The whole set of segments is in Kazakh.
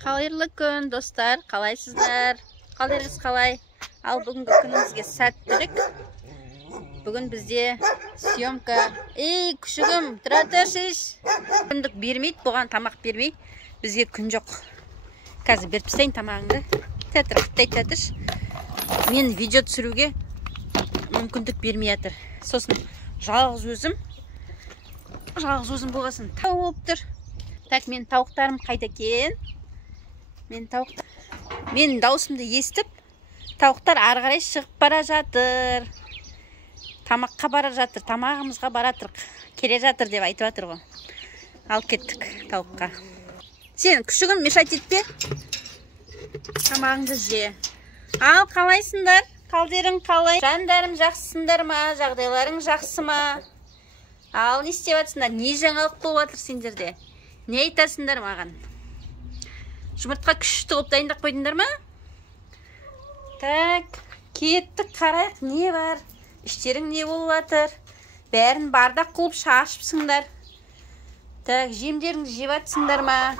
Қайырлы күн, достар, қалайсыздар? Қалдарыңыз қалай? Ал бүгінгі күнімізге сәттілік. Бүгін бізде съемка. Ей, күшігім, тұра тұрсыз. Күндік бермейді, бұған тамақ бермей. Бізге күн жоқ. Қазір беріп тастайын тамағыңды. Тәтір, құттай тәтіш. Мен видео түсіруге мүмкіндік бермей жатыр. Сосын жалғыз өзім болғасын. Тау болып тұр. Так, мен тауықтарым қайда екен? Мен даусымды естіп, тауықтар ары қарай шығып бара жатыр. Тамаққа бара жатыр, тамағымызға баратыр, келе жатыр деп айтып жатыр ғой. Ал кеттік тауыққа. Сен күшігім мешать етпе. Тамағыңды же. Ал қалайсыңдар? Қалдерің қалай? Жандарым жақсысыңдар ма? Жағдайларың жақсы ма? Ал не істеп жатсыңдар? Не жаңалық болып жатыр сендерде? Не айтасыңдар маған? Жұмыртқа күшті қылып дайындап қойдыңдар ма? Так, кеттік, қарайық, не бар? Іштерің не болып жатыр? Бәрін бардақ қылып шашыпсыңдар. Так, жемдеріңді жеп жатсыңдар ма?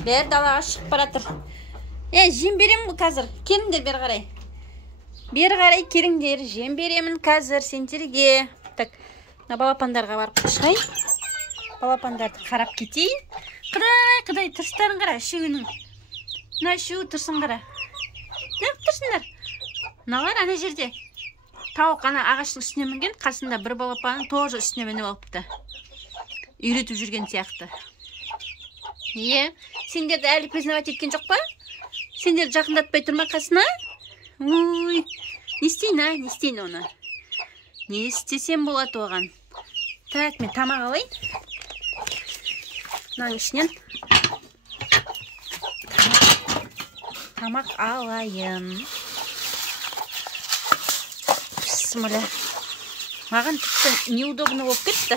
Бәрі далаға шығып баратыр. Жем беремін қазір. Келіңдер бері қарай. Бері қарай келіңдер. Жем беремін қазір сендерге. Так, балапандарға барып шығайын. Балапандарды қарап кетейін. Қыдай, тұрыстарын қара, үшеуінің. Мына үшеуі тұрсын қара. Неғып тұрсыңдар? Мыналар ана жерде. Тауық ана ағаштың үстіне мінген, қасында бір балапанын тоже үстіне мініп алыпты. Үйретіп жүрген сияқты. Сендерді әлі признавать еткен жоқ па? Сендерді жақындатпай тұрма қасына? Ой, не істейін оны? Не істесем болады оған? Так, мен тамақ алайын. Мынаның ішінен тамақ алайын. Бісміллә. Маған тіпті неудобно болып кетті.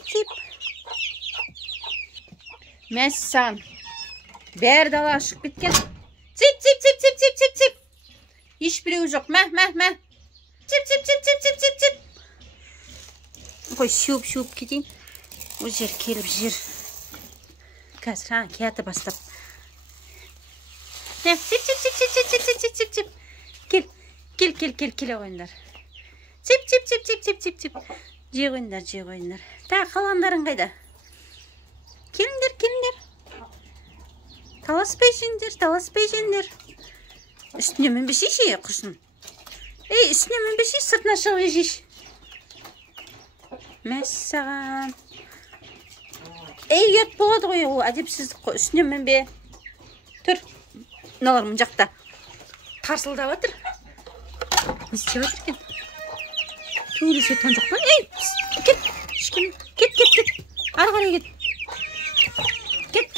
Тип. Мәссаған. Бәрі далаға шығып кеткен. Тип. Ешбіреуі жоқ. Мә. Тип. Қой, шуып кетейін. Ол жер келіп жер. Қазір, кияты бастап. Кел ойындар. Тип. Же қойындар. Та, қалғандарың қайда? Келіңдер. Таласпай жеңдер. Үстіне мінбешей құрсын. Үстіне мінбешей, сыртына шығып жеш. Мәссаған. Ұят болады ғой, ол әдепсіздік қой. Үстіне мінбе. Тұр. Мыналар мұн жақта тарсылдап жатыр. Не істеп жатыр екен? Төңіресе тон жоқ па? Кет. Ары қарай кет. Кет.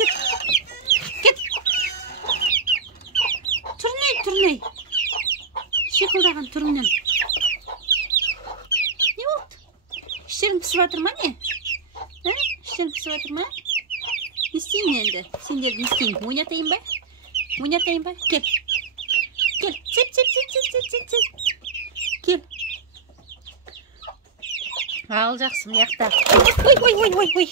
Тұрнай. Шиқылдаған түріңнен. Не болды? Іштерің пісіп жатыр ма не? Іштерің пісіп жатыр ма? Не істейін енді? Сендерді не істейін? Ойнатайын ба? Кел. Кел. Ал жақсы, мияқта. Ой.